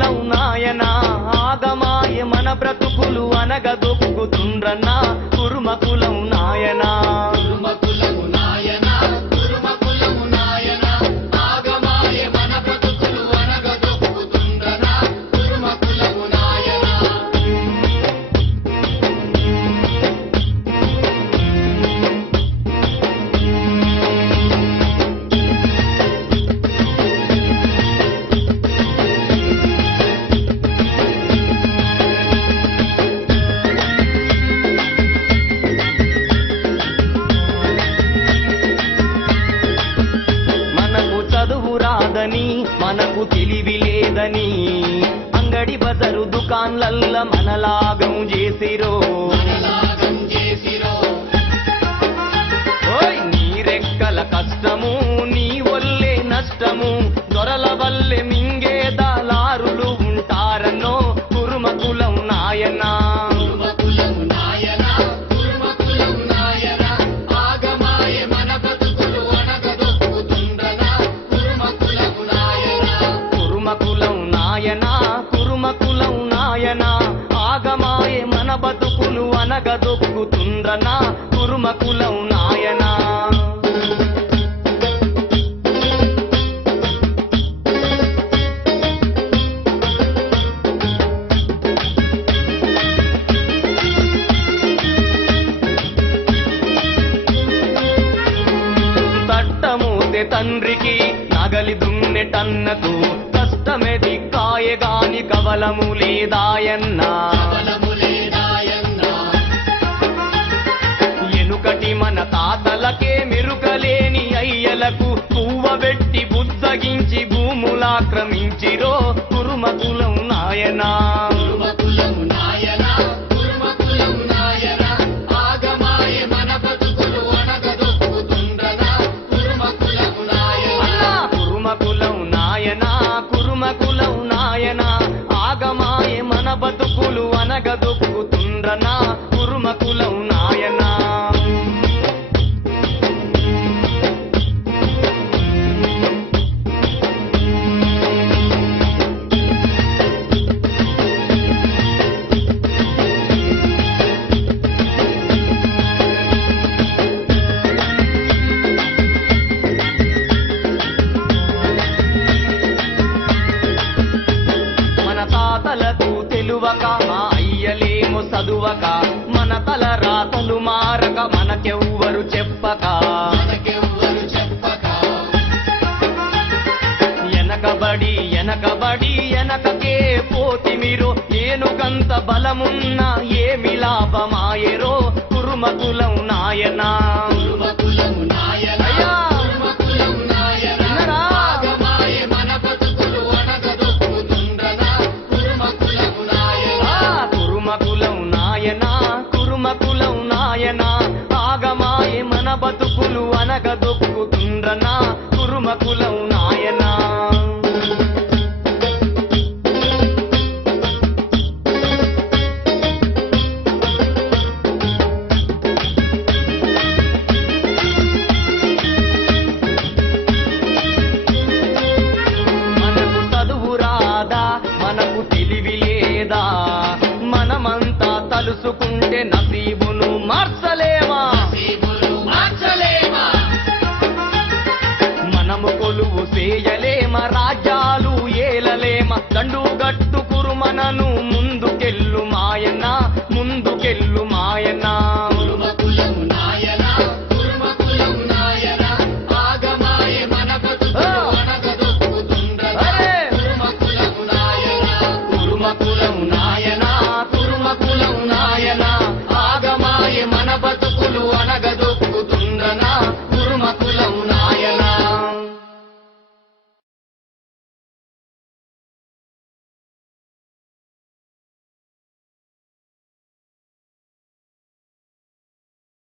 కులం నాయనా ఆగమాయ మన బ్రతుకులు అనగదొక్కుతుండ్రన్నా కుర్మ కులం నాయనా మనకు తెలివి లేదని అంగడి బజారు దుకాన్లల్ల మనలాగం చేసిరో ఓయ్ నీ రెక్కల కష్టము నీ వల్లే నష్టము దొరల వల్లే మింగే దళారులు ఉంటారన్నో కుర్మ కులం నాయనా ఆగమాయే మన బతుకులు అనగదొక్కుతుండ్రనా కుర్మ కులం నాయనా తట్టమూతే తండ్రికి నగలి దున్నెటన్నకు కష్టమెది కాయగాని కవలము లేదాయన్నా ఎనుకటి మన తాతలకే మెరుకలేని అయ్యలకు పువ్వబెట్టి బుజ్జగించి భూములాక్రమించిరో కుర్మ కులం నాయనా ఆగమాయే మన బతుకులు అనగదొక్కుతుండ్రనా కుర్మ కులం నాయనా తెలువక మా అయ్యలేమో చదువక మన తల రాతలు మారక మనకెవ్వరు చెప్పక ఎనకకే పోతిమిరో ఏనుగంత బలమున్నా ఏమి లాభమాయరో కుర్మ కులం నాయనా ఆగమాయే మన బతుకులు అనగదొక్కుతుండ్రనా కుర్మ కులం నాయనా మనకు చదువు రాదా మనకు తెలివి లేదా మనమంతా తలుసుకుంటే నసీబును మార్చలేమా మనము కొలువు చేయ